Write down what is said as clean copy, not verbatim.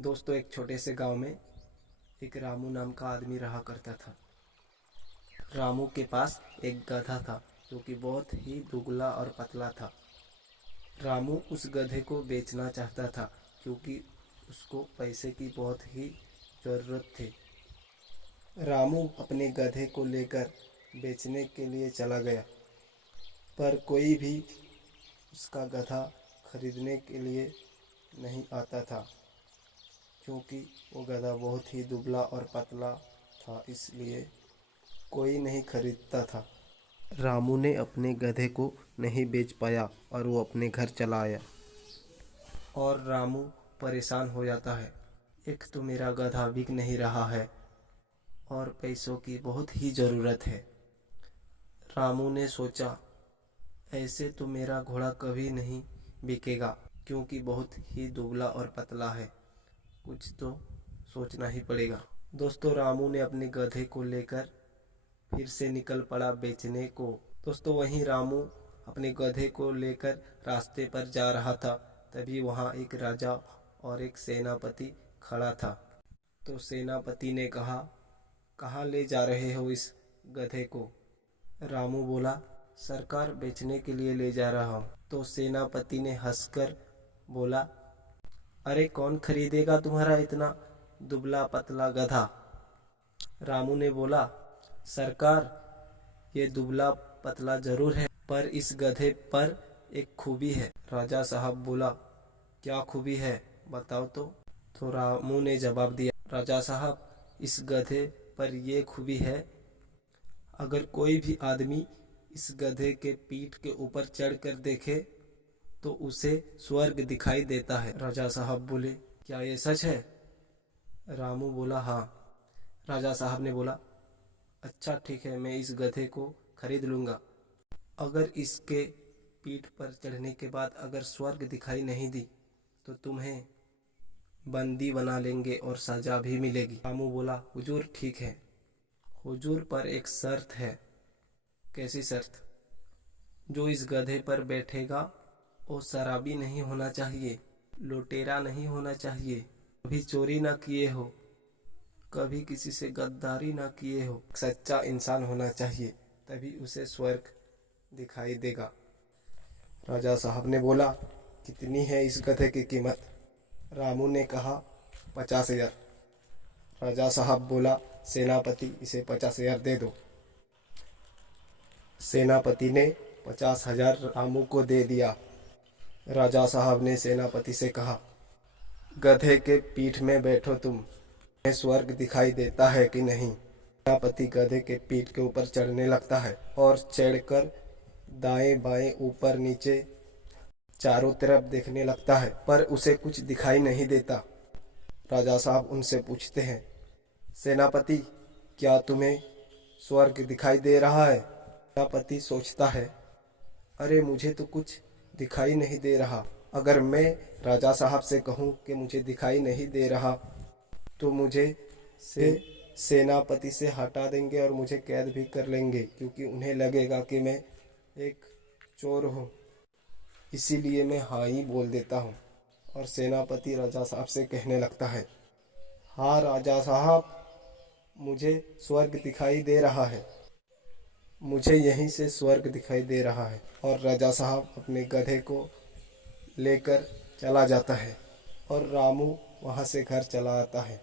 दोस्तों, एक छोटे से गांव में एक रामू नाम का आदमी रहा करता था। रामू के पास एक गधा था जो कि बहुत ही दुबला और पतला था। रामू उस गधे को बेचना चाहता था क्योंकि उसको पैसे की बहुत ही ज़रूरत थी। रामू अपने गधे को लेकर बेचने के लिए चला गया, पर कोई भी उसका गधा खरीदने के लिए नहीं आता था क्योंकि वो गधा बहुत ही दुबला और पतला था, इसलिए कोई नहीं खरीदता था। रामू ने अपने गधे को नहीं बेच पाया और वो अपने घर चला आया। और रामू परेशान हो जाता है। एक तो मेरा गधा बिक नहीं रहा है और पैसों की बहुत ही ज़रूरत है। रामू ने सोचा, ऐसे तो मेरा घोड़ा कभी नहीं बिकेगा क्योंकि बहुत ही दुबला और पतला है। कुछ तो सोचना ही पड़ेगा। दोस्तों, रामू ने अपने गधे को लेकर फिर से निकल पड़ा बेचने को। दोस्तों, वहीं रामू अपने गधे को लेकर रास्ते पर जा रहा था, तभी वहाँ एक राजा और एक सेनापति खड़ा था। तो सेनापति ने कहा, कहाँ ले जा रहे हो इस गधे को? रामू बोला, सरकार, बेचने के लिए ले जा रहा हूँ। तो सेनापति ने हंसकर बोला, अरे कौन खरीदेगा तुम्हारा इतना दुबला पतला गधा? रामू ने बोला, सरकार, ये दुबला पतला जरूर है पर इस गधे पर एक खूबी है। राजा साहब बोला, क्या खूबी है, बताओ तो रामू ने जवाब दिया, राजा साहब, इस गधे पर ये खूबी है, अगर कोई भी आदमी इस गधे के पीठ के ऊपर चढ़कर देखे तो उसे स्वर्ग दिखाई देता है। राजा साहब बोले, क्या ये सच है? रामू बोला, हाँ। राजा साहब ने बोला, अच्छा ठीक है, मैं इस गधे को खरीद लूँगा। अगर इसके पीठ पर चढ़ने के बाद अगर स्वर्ग दिखाई नहीं दी तो तुम्हें बंदी बना लेंगे और सजा भी मिलेगी। रामू बोला, हुजूर ठीक है, हुजूर पर एक शर्त है। कैसी शर्त? जो इस गधे पर बैठेगा वो शराबी नहीं होना चाहिए, लुटेरा नहीं होना चाहिए, कभी चोरी ना किए हो, कभी किसी से गद्दारी ना किए हो, सच्चा इंसान होना चाहिए, तभी उसे स्वर्ग दिखाई देगा। राजा साहब ने बोला, कितनी है इस गधे की कीमत? रामू ने कहा, 50,000। राजा साहब बोला, सेनापति, इसे 50,000 दे दो। सेनापति ने 50,000 रामू को दे दिया। राजा साहब ने सेनापति से कहा, गधे के पीठ में बैठो, तुम्हें स्वर्ग दिखाई देता है कि नहीं? सेनापति गधे के पीठ के ऊपर चढ़ने लगता है और चढ़कर दाएं बाएं ऊपर नीचे चारों तरफ देखने लगता है, पर उसे कुछ दिखाई नहीं देता। राजा साहब उनसे पूछते हैं, सेनापति, क्या तुम्हें स्वर्ग दिखाई दे रहा है? सेनापति सोचता है, अरे मुझे तो कुछ दिखाई नहीं दे रहा। अगर मैं राजा साहब से कहूँ कि मुझे दिखाई नहीं दे रहा तो मुझे सेनापति से हटा देंगे और मुझे कैद भी कर लेंगे, क्योंकि उन्हें लगेगा कि मैं एक चोर हूँ। इसीलिए मैं हाँ ही बोल देता हूँ। और सेनापति राजा साहब से कहने लगता है, हाँ राजा साहब, मुझे स्वर्ग दिखाई दे रहा है, मुझे यहीं से स्वर्ग दिखाई दे रहा है। और राजा साहब अपने गधे को लेकर चला जाता है और रामू वहाँ से घर चला आता है।